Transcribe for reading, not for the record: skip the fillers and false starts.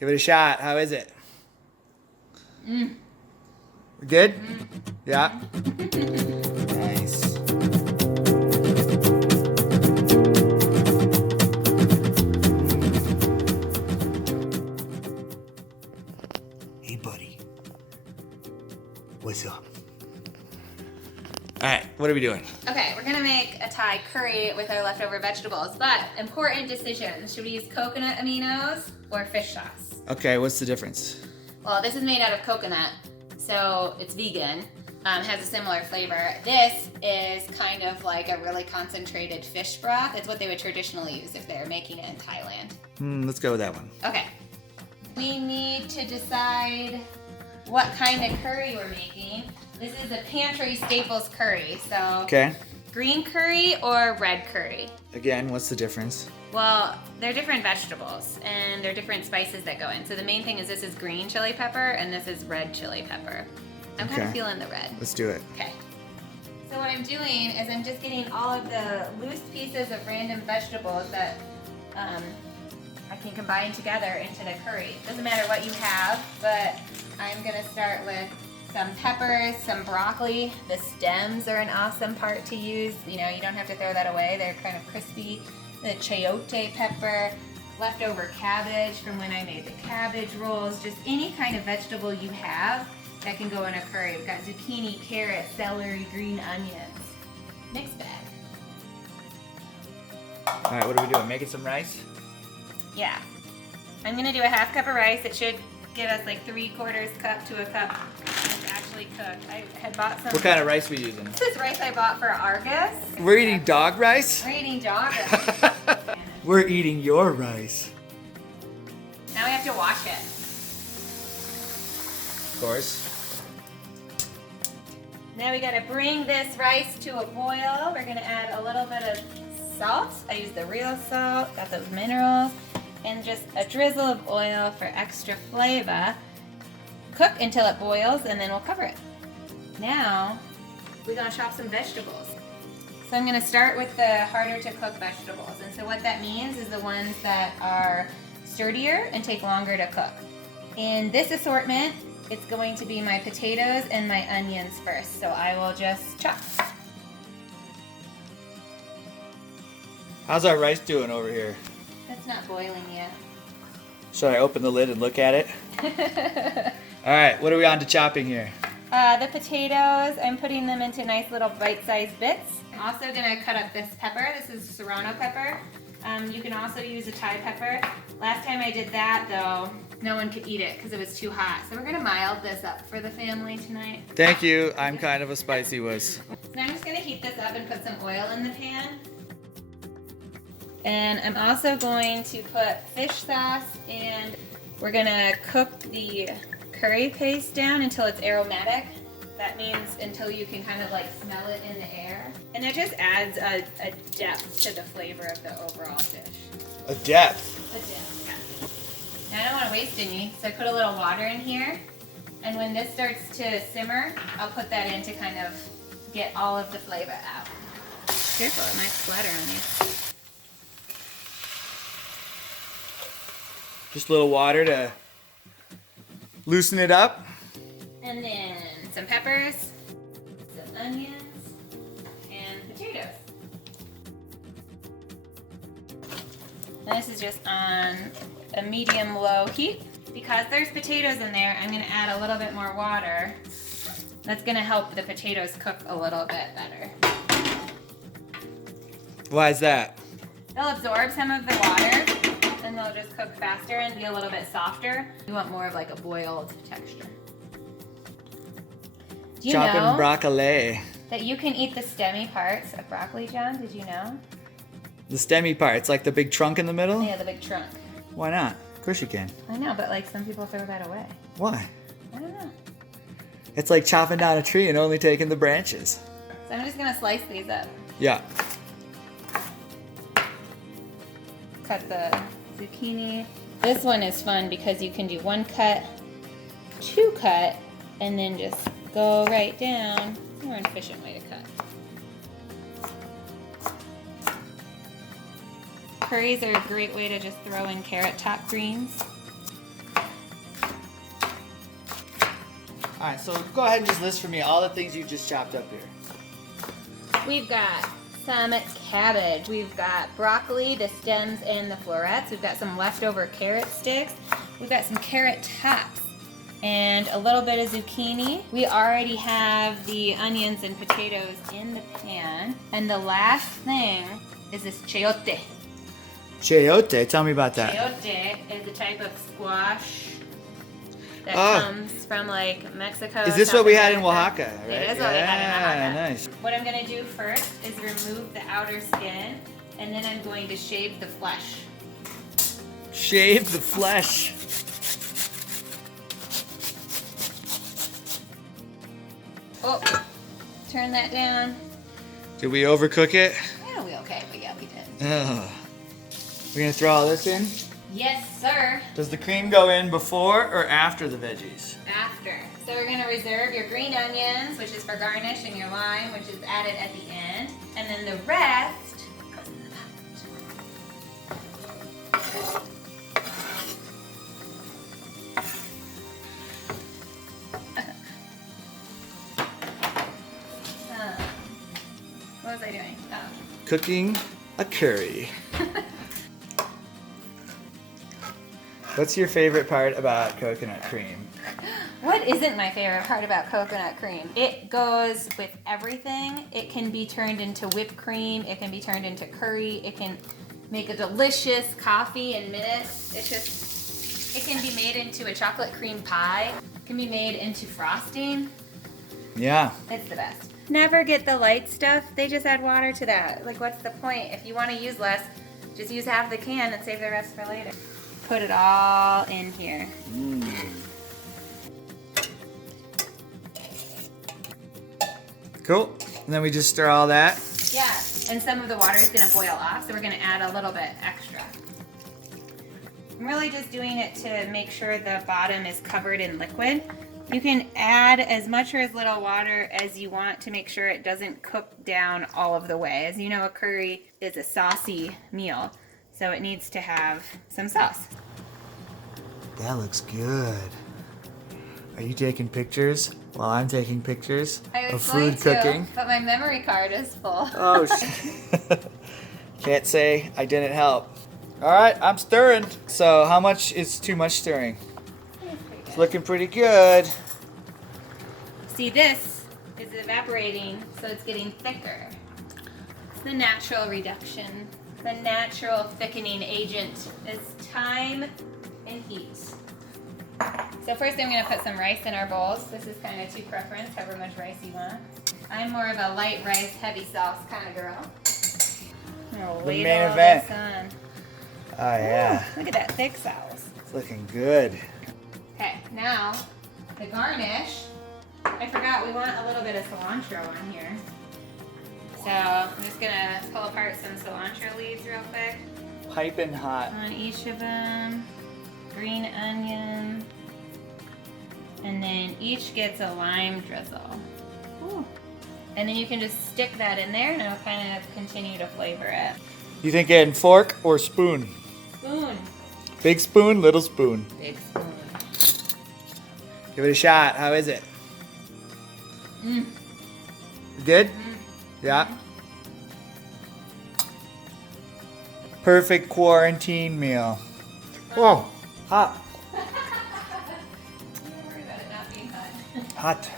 Give it a shot. How is it? Mm. Good? Mm. Yeah? Nice. Hey, buddy. What's up? All right, what are we doing? Okay, we're gonna make a Thai curry with our leftover vegetables, but important decision. Should we use coconut aminos or fish sauce? Okay, what's the difference? Well, this is made out of coconut, so it's vegan, has a similar flavor. This is kind of like a really concentrated fish broth. It's what they would traditionally use if they're making it in Thailand. Let's go with that one. Okay. We need to decide what kind of curry we're making. This is a pantry staples curry, so Okay. green curry or red curry? Again, what's the difference? Well, they're different vegetables and they're different spices that go in. So the main thing is this is green chili pepper and this is red chili pepper. I'm kind of Okay. feeling the red. Let's do it. Okay. So what I'm doing is I'm just getting all of the loose pieces of random vegetables that I can combine together into the curry. Doesn't matter what you have, but I'm gonna start with some peppers, some broccoli. The stems are an awesome part to use. You know, you don't have to throw that away. They're kind of crispy. The chayote pepper, leftover cabbage from when I made the cabbage rolls, just any kind of vegetable you have that can go in a curry. We've got zucchini, carrot, celery, green onions. Mixed bag. All right, what are we doing? Making some rice? Yeah. I'm gonna do a half cup of rice. It should give us like 3/4 cup to a cup. It's actually cooked. I had bought some. What kind of rice are we using? This is rice I bought for Argus. We're eating dog rice? We're eating dog rice. We're eating your rice. Now we have to wash it. Of course. Now we gotta bring this rice to a boil. We're gonna add a little bit of salt. I use the real salt, got those minerals, and just a drizzle of oil for extra flavor. Cook until it boils and then we'll cover it. Now, we're gonna chop some vegetables. So I'm gonna start with the harder to cook vegetables. And so what that means is the ones that are sturdier and take longer to cook. In this assortment, it's going to be my potatoes and my onions first. So I will just chop. How's our rice doing over here? It's not boiling yet. Should I open the lid and look at it? All right, what are we on to chopping here? The potatoes, I'm putting them into nice little bite-sized bits. I'm also gonna cut up this pepper. This is serrano pepper. You can also use a Thai pepper. Last time I did that though, no one could eat it because it was too hot. So we're gonna mild this up for the family tonight. Thank you. I'm kind of a spicy wuss. So I'm just gonna heat this up and put some oil in the pan. And I'm also going to put fish sauce and we're gonna cook the curry paste down until it's aromatic. That means until you can kind of like smell it in the air. And it just adds a depth to the flavor of the overall dish. A depth. A depth, yeah. Now I don't want to waste any, so I put a little water in here. And when this starts to simmer, I'll put that in to kind of get all of the flavor out. Careful, it might splatter on you. Just a little water to loosen it up. And then some peppers, some onions, and potatoes. And this is just on a medium-low heat. Because there's potatoes in there, I'm gonna add a little bit more water. That's gonna help the potatoes cook a little bit better. Why is that? They'll absorb some of the water and they'll just cook faster and be a little bit softer. You want more of like a boiled texture. Do you Chopping know broccoli. that you can eat the stemmy parts of broccoli, John? Did you know? The stemmy part. It's like the big trunk in the middle? Yeah, the big trunk. Why not? Of course you can. I know, but like some people throw that away. Why? I don't know. It's like chopping down a tree and only taking the branches. So I'm just gonna slice these up. Yeah. Cut the zucchini. This one is fun because you can do one cut, two cut, and then just go right down. It's a more efficient way to cut. Curries are a great way to just throw in carrot top greens. All right, so go ahead and just list for me all the things you just chopped up here. We've got some cabbage. We've got broccoli, the stems and the florets. We've got some leftover carrot sticks. We've got some carrot tops and a little bit of zucchini. We already have the onions and potatoes in the pan. And the last thing is this chayote. Chayote, tell me about that. Chayote is a type of squash that comes from like Mexico. Is this South what we had in America. Oaxaca, right? It is what we had in Oaxaca. Nice. What I'm gonna do first is remove the outer skin, and then I'm going to shave the flesh. Shave the flesh. Oh, turn that down. Did we overcook it? Yeah, we okay, but yeah, we did. Ugh. We're gonna throw all this in? Yes, sir. Does the cream go in before or after the veggies? After. So we're gonna reserve your green onions, which is for garnish, and your lime, which is added at the end. And then the rest goes in the pot. What was I doing? Oh. Cooking a curry. What's your favorite part about coconut cream? What isn't my favorite part about coconut cream? It goes with everything. It can be turned into whipped cream. It can be turned into curry. It can make a delicious coffee in minutes. It can be made into a chocolate cream pie. It can be made into frosting. Yeah. It's the best. Never get the light stuff. They just add water to that. Like, what's the point? If you want to use less, just use half the can and save the rest for later. Put it all in here. Cool. And then we just stir all that. Yeah, and some of the water is going to boil off, so we're going to add a little bit extra. I'm really just doing it to make sure the bottom is covered in liquid. You can add as much or as little water as you want to make sure it doesn't cook down all of the way. As you know, a curry is a saucy meal, so it needs to have some sauce. That looks good. Are you taking pictures while I'm taking pictures of food cooking? But my memory card is full. Oh, can't say I didn't help. All right, I'm stirring. So how much is too much stirring? It's looking pretty good. See, this is evaporating, so it's getting thicker. It's the natural reduction. The natural thickening agent is time and heat. So first I'm going to put some rice in our bowls. This is kind of to preference, however much rice you want. I'm more of a light rice, heavy sauce kind of girl. I'm going to The ladle main event. this on. Oh yeah, Look at that thick sauce. it's looking good. Okay, now the garnish. I forgot we want a little bit of cilantro on here. So I'm just going to pull apart some cilantro leaves real quick. Piping hot. On each of them, green onion, and then each gets a lime drizzle. Ooh. And then you can just stick that in there and it'll kind of continue to flavor it. You thinking fork or spoon? Spoon. Big spoon, little spoon. Big spoon. Give it a shot. How is it? Mm. Good? Yeah. Perfect quarantine meal. Whoa, hot. Don't worry about it not being hot. Hot.